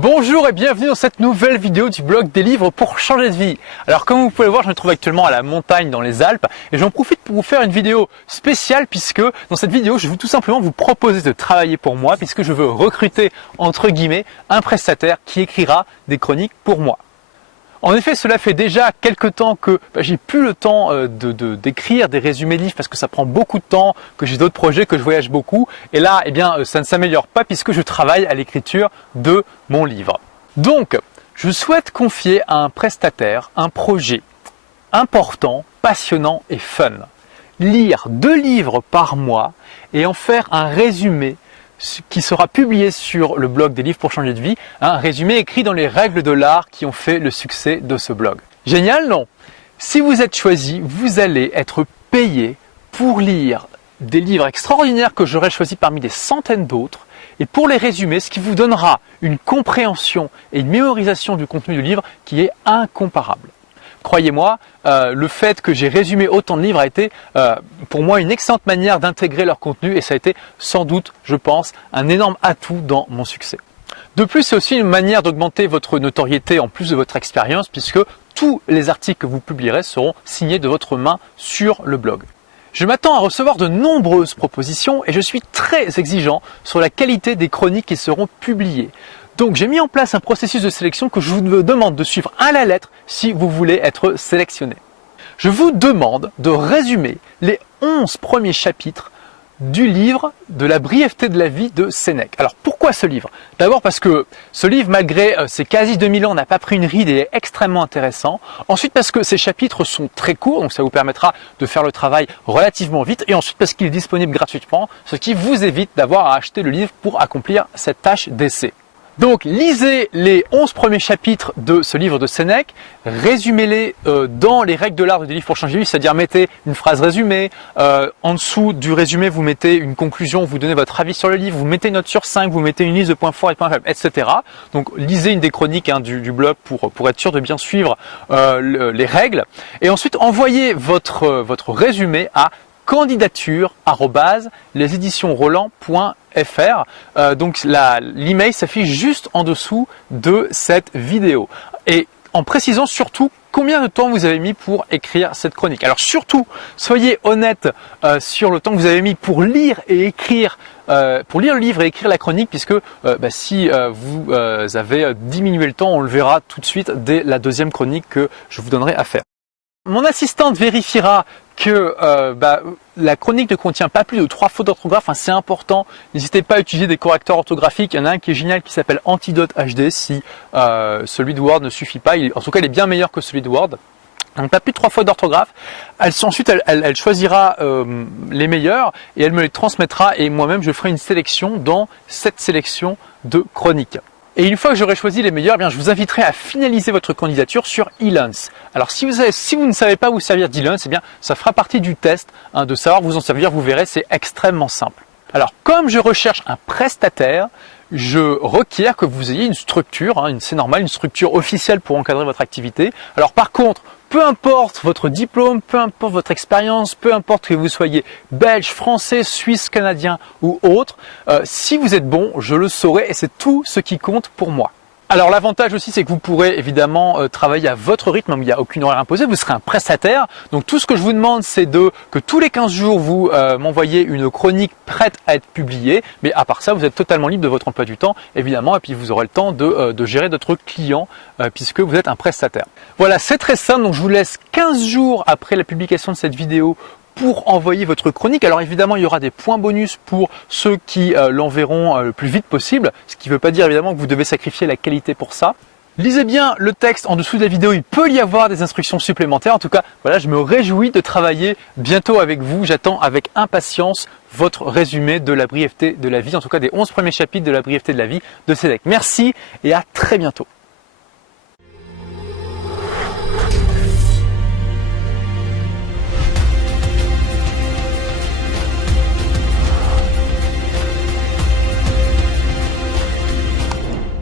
Bonjour et bienvenue dans cette nouvelle vidéo du blog des livres pour changer de vie. Alors comme vous pouvez le voir, je me trouve actuellement à la montagne dans les Alpes et j'en profite pour vous faire une vidéo spéciale puisque dans cette vidéo, je veux tout simplement vous proposer de travailler pour moi puisque je veux recruter entre guillemets un prestataire qui écrira des chroniques pour moi. En effet, cela fait déjà quelques temps que j'ai plus le temps d'écrire des résumés de livres parce que ça prend beaucoup de temps, que j'ai d'autres projets, que je voyage beaucoup. Et là, ça ne s'améliore pas puisque je travaille à l'écriture de mon livre. Donc, je souhaite confier à un prestataire un projet important, passionnant et fun. Lire 2 livres par mois et en faire un résumé qui sera publié sur le blog des livres pour changer de vie, un résumé écrit dans les règles de l'art qui ont fait le succès de ce blog. Génial, non? Si vous êtes choisi, vous allez être payé pour lire des livres extraordinaires que j'aurais choisis parmi des centaines d'autres et pour les résumer, ce qui vous donnera une compréhension et une mémorisation du contenu du livre qui est incomparable. Croyez-moi, le fait que j'ai résumé autant de livres a été pour moi une excellente manière d'intégrer leur contenu et ça a été sans doute, je pense, un énorme atout dans mon succès. De plus, c'est aussi une manière d'augmenter votre notoriété en plus de votre expérience puisque tous les articles que vous publierez seront signés de votre main sur le blog. Je m'attends à recevoir de nombreuses propositions et je suis très exigeant sur la qualité des chroniques qui seront publiées. Donc j'ai mis en place un processus de sélection que je vous demande de suivre à la lettre si vous voulez être sélectionné. Je vous demande de résumer les 11 premiers chapitres du livre de la brièveté de la vie de Sénèque. Alors pourquoi ce livre? D'abord parce que ce livre, malgré ses quasi 2000 ans, n'a pas pris une ride et est extrêmement intéressant. Ensuite parce que ces chapitres sont très courts, donc ça vous permettra de faire le travail relativement vite. Et ensuite parce qu'il est disponible gratuitement, ce qui vous évite d'avoir à acheter le livre pour accomplir cette tâche d'essai. Donc lisez les 11 premiers chapitres de ce livre de Sénèque, résumez-les dans les règles de l'art des livres pour changer de vie, c'est-à-dire mettez une phrase résumée, en dessous du résumé vous mettez une conclusion, vous donnez votre avis sur le livre, vous mettez une note sur 5, vous mettez une liste de points forts et points faibles, etc. Donc lisez une des chroniques du blog pour être sûr de bien suivre les règles. Et ensuite envoyez votre résumé à candidature@leséditionroland.fr. Donc l'email s'affiche juste en dessous de cette vidéo. Et en précisant surtout combien de temps vous avez mis pour écrire cette chronique. Alors surtout, soyez honnête sur le temps que vous avez mis pour lire et écrire, pour lire le livre et écrire la chronique, puisque si vous avez diminué le temps, on le verra tout de suite dès la deuxième chronique que je vous donnerai à faire. Mon assistante vérifiera que la chronique ne contient pas plus de 3 fautes d'orthographe, c'est important. N'hésitez pas à utiliser des correcteurs orthographiques. Il y en a un qui est génial qui s'appelle Antidote HD si celui de Word ne suffit pas. En tout cas, il est bien meilleur que celui de Word. Donc pas plus de 3 fautes d'orthographe. Ensuite, elle choisira les meilleurs et elle me les transmettra et moi-même je ferai une sélection dans cette sélection de chroniques. Et une fois que j'aurai choisi les meilleurs, je vous inviterai à finaliser votre candidature sur Elance. Alors si vous ne savez pas vous servir d'Elance, ça fera partie du test de savoir vous en servir, vous verrez, c'est extrêmement simple. Alors comme je recherche un prestataire, je requiers que vous ayez une structure, c'est normal, une structure officielle pour encadrer votre activité. Alors par contre, peu importe votre diplôme, peu importe votre expérience, peu importe que vous soyez belge, français, suisse, canadien ou autre, si vous êtes bon, je le saurai et c'est tout ce qui compte pour moi. Alors l'avantage aussi, c'est que vous pourrez évidemment travailler à votre rythme, il n'y a aucune horaire imposée, vous serez un prestataire. Donc tout ce que je vous demande, c'est que tous les 15 jours, vous m'envoyez une chronique prête à être publiée. Mais à part ça, vous êtes totalement libre de votre emploi du temps, évidemment, et puis vous aurez le temps de gérer d'autres clients puisque vous êtes un prestataire. Voilà, c'est très simple, donc je vous laisse 15 jours après la publication de cette vidéo pour envoyer votre chronique. Alors évidemment, il y aura des points bonus pour ceux qui l'enverront le plus vite possible, ce qui ne veut pas dire évidemment que vous devez sacrifier la qualité pour ça. Lisez bien le texte en dessous de la vidéo, il peut y avoir des instructions supplémentaires. En tout cas, voilà, je me réjouis de travailler bientôt avec vous. J'attends avec impatience votre résumé de la brièveté de la vie, en tout cas des 11 premiers chapitres de la brièveté de la vie de Sénèque. Merci et à très bientôt.